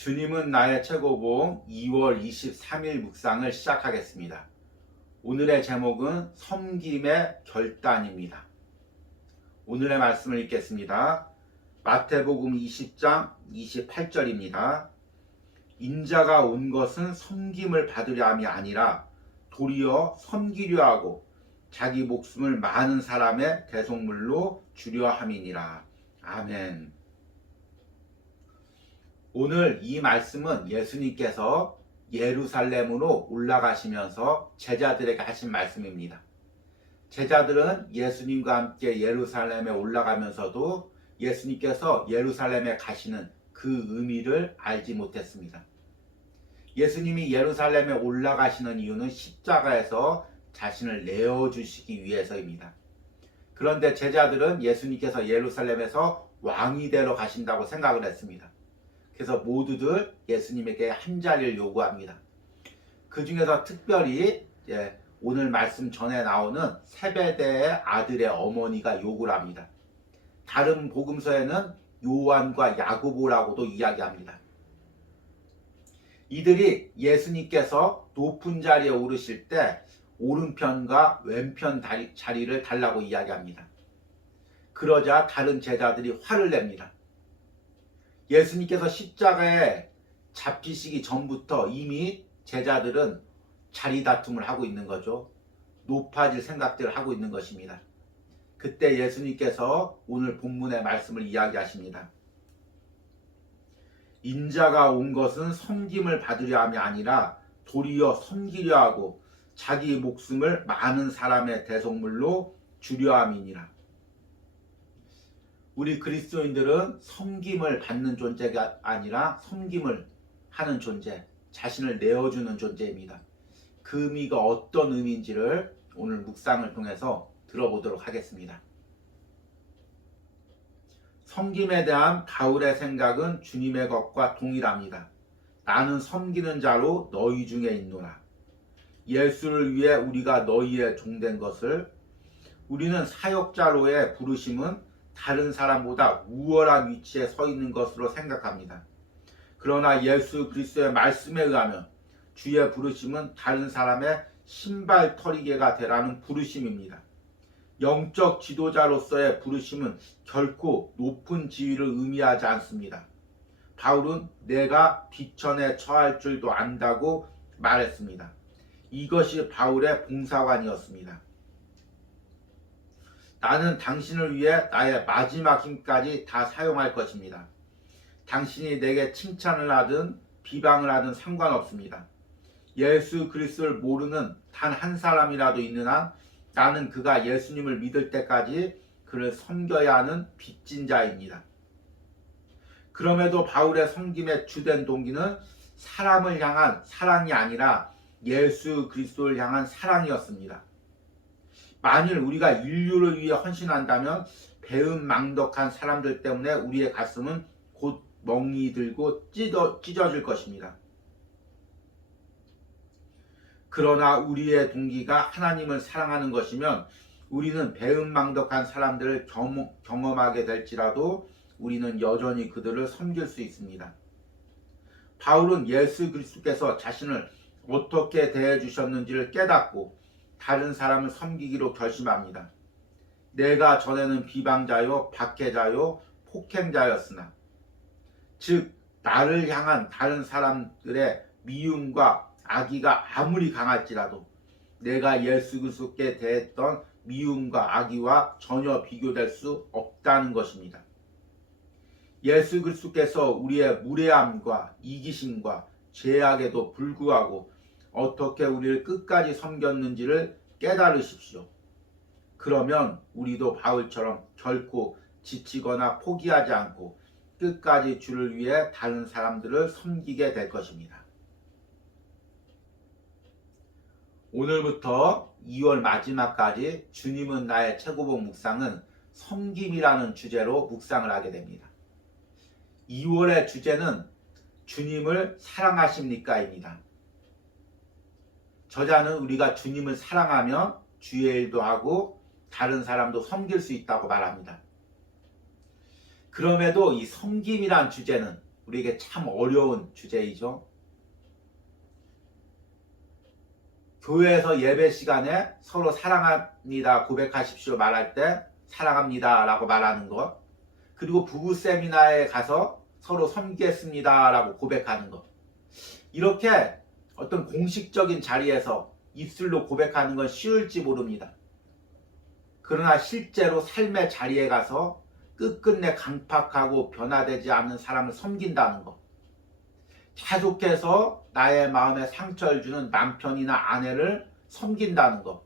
주님은 나의 최고봉 2월 23일 묵상을 시작하겠습니다. 오늘의 제목은 섬김의 결단입니다. 오늘의 말씀을 읽겠습니다. 마태복음 20장 28절입니다. 인자가 온 것은 섬김을 받으려 함이 아니라 도리어 섬기려 하고 자기 목숨을 많은 사람의 대속물로 주려 함이니라. 아멘. 오늘 이 말씀은 예수님께서 예루살렘으로 올라가시면서 제자들에게 하신 말씀입니다. 제자들은 예수님과 함께 예루살렘에 올라가면서도 예수님께서 예루살렘에 가시는 그 의미를 알지 못했습니다. 예수님이 예루살렘에 올라가시는 이유는 십자가에서 자신을 내어주시기 위해서입니다. 그런데 제자들은 예수님께서 예루살렘에서 왕이 되러 가신다고 생각을 했습니다. 그래서 모두들 예수님에게 한 자리를 요구합니다. 그 중에서 특별히 오늘 말씀 전에 나오는 세베대의 아들의 어머니가 요구를 합니다. 다른 복음서에는 요한과 야고보라고도 이야기합니다. 이들이 예수님께서 높은 자리에 오르실 때 오른편과 왼편 자리를 달라고 이야기합니다. 그러자 다른 제자들이 화를 냅니다. 예수님께서 십자가에 잡히시기 전부터 이미 제자들은 자리 다툼을 하고 있는 거죠. 높아질 생각들을 하고 있는 것입니다. 그때 예수님께서 오늘 본문의 말씀을 이야기하십니다. 인자가 온 것은 섬김을 받으려 함이 아니라 도리어 섬기려 하고 자기 목숨을 많은 사람의 대속물로 주려 함이니라. 우리 그리스도인들은 섬김을 받는 존재가 아니라 섬김을 하는 존재, 자신을 내어주는 존재입니다. 그 의미가 어떤 의미인지를 오늘 묵상을 통해서 들어보도록 하겠습니다. 섬김에 대한 바울의 생각은 주님의 것과 동일합니다. 나는 섬기는 자로 너희 중에 있노라. 예수를 위해 우리가 너희의 종된 것을, 우리는 사역자로의 부르심은 다른 사람보다 우월한 위치에 서 있는 것으로 생각합니다. 그러나 예수 그리스도의 말씀에 의하면 주의 부르심은 다른 사람의 신발털이개가 되라는 부르심입니다. 영적 지도자로서의 부르심은 결코 높은 지위를 의미하지 않습니다. 바울은 내가 비천에 처할 줄도 안다고 말했습니다. 이것이 바울의 봉사관이었습니다. 나는 당신을 위해 나의 마지막 힘까지 다 사용할 것입니다. 당신이 내게 칭찬을 하든 비방을 하든 상관없습니다. 예수 그리스도를 모르는 단 한 사람이라도 있는 한 나는 그가 예수님을 믿을 때까지 그를 섬겨야 하는 빚진 자입니다. 그럼에도 바울의 섬김의 주된 동기는 사람을 향한 사랑이 아니라 예수 그리스도를 향한 사랑이었습니다. 만일 우리가 인류를 위해 헌신한다면 배은망덕한 사람들 때문에 우리의 가슴은 곧 멍이 들고 찢어질 것입니다. 그러나 우리의 동기가 하나님을 사랑하는 것이면 우리는 배은망덕한 사람들을 경험하게 될지라도 우리는 여전히 그들을 섬길 수 있습니다. 바울은 예수 그리스도께서 자신을 어떻게 대해 주셨는지를 깨닫고 다른 사람을 섬기기로 결심합니다. 내가 전에는 비방자요, 박해자요, 폭행자였으나, 즉 나를 향한 다른 사람들의 미움과 악의가 아무리 강할지라도 내가 예수 그리스도께 대했던 미움과 악의와 전혀 비교될 수 없다는 것입니다. 예수 그리스도께서 우리의 무례함과 이기심과 죄악에도 불구하고 어떻게 우리를 끝까지 섬겼는지를 깨달으십시오. 그러면 우리도 바울처럼 결코 지치거나 포기하지 않고 끝까지 주를 위해 다른 사람들을 섬기게 될 것입니다. 오늘부터 2월 마지막까지 주님은 나의 최고봉 묵상은 섬김이라는 주제로 묵상을 하게 됩니다. 2월의 주제는 주님을 사랑하십니까입니다. 저자는 우리가 주님을 사랑하면 주의 일도 하고 다른 사람도 섬길 수 있다고 말합니다. 그럼에도 이 섬김이란 주제는 우리에게 참 어려운 주제이죠. 교회에서 예배 시간에 서로 사랑합니다 고백하십시오 말할 때 사랑합니다 라고 말하는 것, 그리고 부부 세미나에 가서 서로 섬기겠습니다 라고 고백하는 것, 이렇게 어떤 공식적인 자리에서 입술로 고백하는 건 쉬울지 모릅니다. 그러나 실제로 삶의 자리에 가서 끝끝내 강팍하고 변화되지 않는 사람을 섬긴다는 것, 계속해서 나의 마음에 상처를 주는 남편이나 아내를 섬긴다는 것,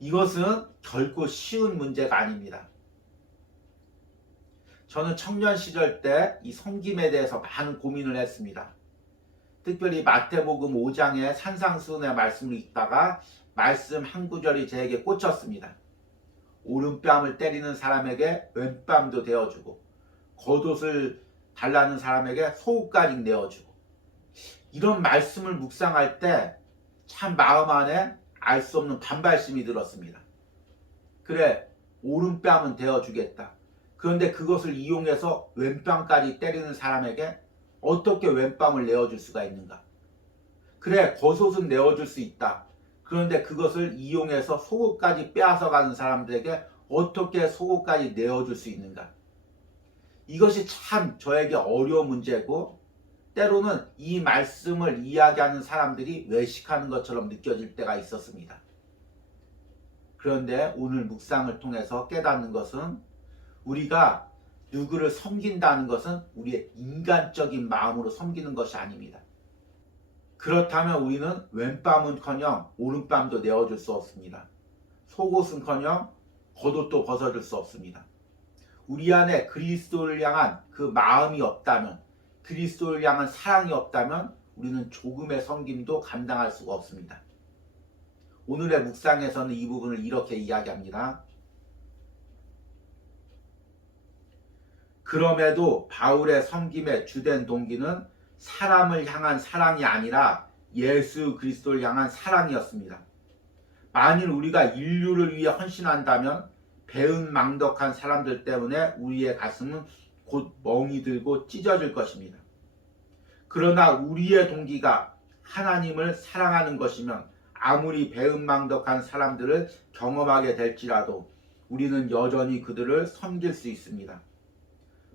이것은 결코 쉬운 문제가 아닙니다. 저는 청년 시절 때 이 섬김에 대해서 많은 고민을 했습니다. 특별히 마태복음 5장의 산상수훈의 말씀을 읽다가 말씀 한 구절이 저에게 꽂혔습니다. 오른뺨을 때리는 사람에게 왼뺨도 대어주고 겉옷을 달라는 사람에게 속옷까지 내어주고, 이런 말씀을 묵상할 때 참 마음 안에 알 수 없는 반발심이 들었습니다. 그래, 오른뺨은 대어주겠다. 그런데 그것을 이용해서 왼뺨까지 때리는 사람에게 어떻게 왼뺨을 내어줄 수가 있는가? 그래, 겉옷은 내어줄 수 있다. 그런데 그것을 이용해서 속옷까지 빼앗아가는 사람들에게 어떻게 속옷까지 내어줄 수 있는가? 이것이 참 저에게 어려운 문제고, 때로는 이 말씀을 이야기하는 사람들이 외식하는 것처럼 느껴질 때가 있었습니다. 그런데 오늘 묵상을 통해서 깨닫는 것은, 우리가 누구를 섬긴다는 것은 우리의 인간적인 마음으로 섬기는 것이 아닙니다. 그렇다면 우리는 왼뺨은커녕 오른뺨도 내어줄 수 없습니다. 속옷은커녕 겉옷도 벗어줄 수 없습니다. 우리 안에 그리스도를 향한 그 마음이 없다면, 그리스도를 향한 사랑이 없다면 우리는 조금의 섬김도 감당할 수가 없습니다. 오늘의 묵상에서는 이 부분을 이렇게 이야기합니다. 그럼에도 바울의 섬김의 주된 동기는 사람을 향한 사랑이 아니라 예수 그리스도를 향한 사랑이었습니다. 만일 우리가 인류를 위해 헌신한다면 배은망덕한 사람들 때문에 우리의 가슴은 곧 멍이 들고 찢어질 것입니다. 그러나 우리의 동기가 하나님을 사랑하는 것이면 아무리 배은망덕한 사람들을 경험하게 될지라도 우리는 여전히 그들을 섬길 수 있습니다.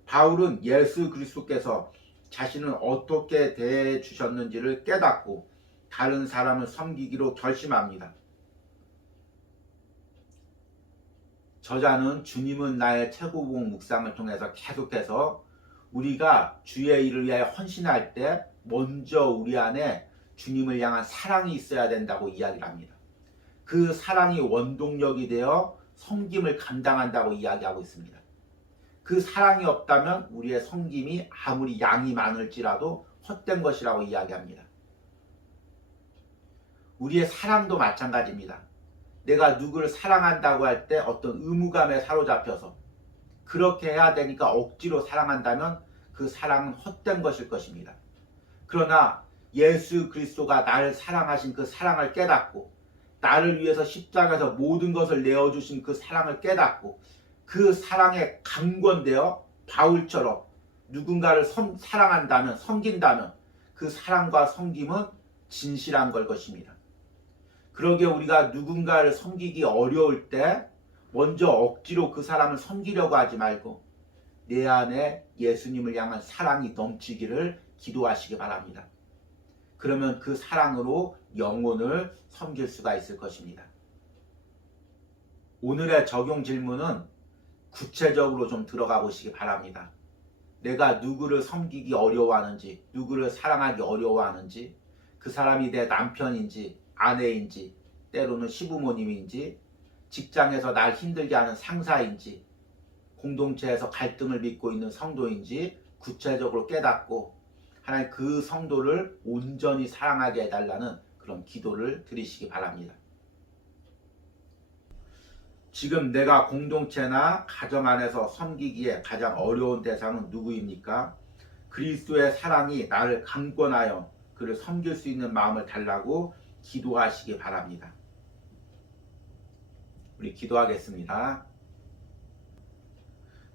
바울은 예수 그리스도께서 자신을 어떻게 대해 주셨는지를 깨닫고 다른 사람을 섬기기로 결심합니다. 저자는 주님은 나의 최고봉 묵상을 통해서 계속해서 우리가 주의 일을 위하여 헌신할 때 먼저 우리 안에 주님을 향한 사랑이 있어야 된다고 이야기를 합니다. 그 사랑이 원동력이 되어 섬김을 감당한다고 이야기하고 있습니다. 그 사랑이 없다면 우리의 섬김이 아무리 양이 많을지라도 헛된 것이라고 이야기합니다. 우리의 사랑도 마찬가지입니다. 내가 누구를 사랑한다고 할 때 어떤 의무감에 사로잡혀서 그렇게 해야 되니까 억지로 사랑한다면 그 사랑은 헛된 것일 것입니다. 그러나 예수 그리스도가 나를 사랑하신 그 사랑을 깨닫고 나를 위해서 십자가에서 모든 것을 내어주신 그 사랑을 깨닫고 그 사랑에 강권되어 바울처럼 누군가를 사랑한다면, 섬긴다면 그 사랑과 섬김은 진실한 걸 것입니다. 그러기에 우리가 누군가를 섬기기 어려울 때 먼저 억지로 그 사람을 섬기려고 하지 말고 내 안에 예수님을 향한 사랑이 넘치기를 기도하시기 바랍니다. 그러면 그 사랑으로 영혼을 섬길 수가 있을 것입니다. 오늘의 적용 질문은 구체적으로 좀 들어가 보시기 바랍니다. 내가 누구를 섬기기 어려워하는지, 누구를 사랑하기 어려워하는지, 그 사람이 내 남편인지 아내인지 때로는 시부모님인지 직장에서 날 힘들게 하는 상사인지 공동체에서 갈등을 빚고 있는 성도인지 구체적으로 깨닫고 하나님 그 성도를 온전히 사랑하게 해달라는 그런 기도를 드리시기 바랍니다. 지금 내가 공동체나 가정 안에서 섬기기에 가장 어려운 대상은 누구입니까? 그리스도의 사랑이 나를 강권하여 그를 섬길 수 있는 마음을 달라고 기도하시기 바랍니다. 우리 기도하겠습니다.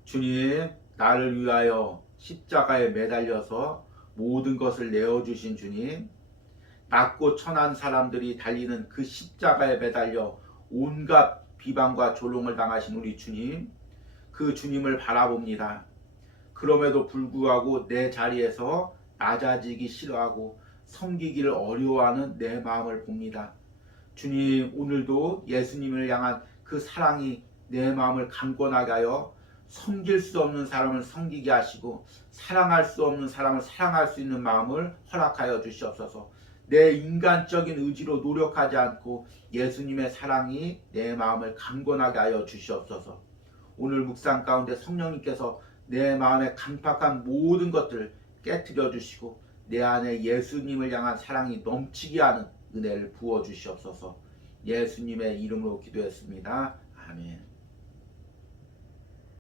주님, 나를 위하여 십자가에 매달려서 모든 것을 내어주신 주님, 낮고 천한 사람들이 달리는 그 십자가에 매달려 온갖 비방과 조롱을 당하신 우리 주님, 그 주님을 바라봅니다. 그럼에도 불구하고 내 자리에서 낮아지기 싫어하고 섬기기를 어려워하는 내 마음을 봅니다. 주님, 오늘도 예수님을 향한 그 사랑이 내 마음을 강건하게 하여 섬길 수 없는 사람을 섬기게 하시고 사랑할 수 없는 사람을 사랑할 수 있는 마음을 허락하여 주시옵소서. 내 인간적인 의지로 노력하지 않고 예수님의 사랑이 내 마음을 강건하게 하여 주시옵소서. 오늘 묵상 가운데 성령님께서 내 마음의 강팍한 모든 것들을 깨트려 주시고 내 안에 예수님을 향한 사랑이 넘치게 하는 은혜를 부어 주시옵소서. 예수님의 이름으로 기도했습니다. 아멘.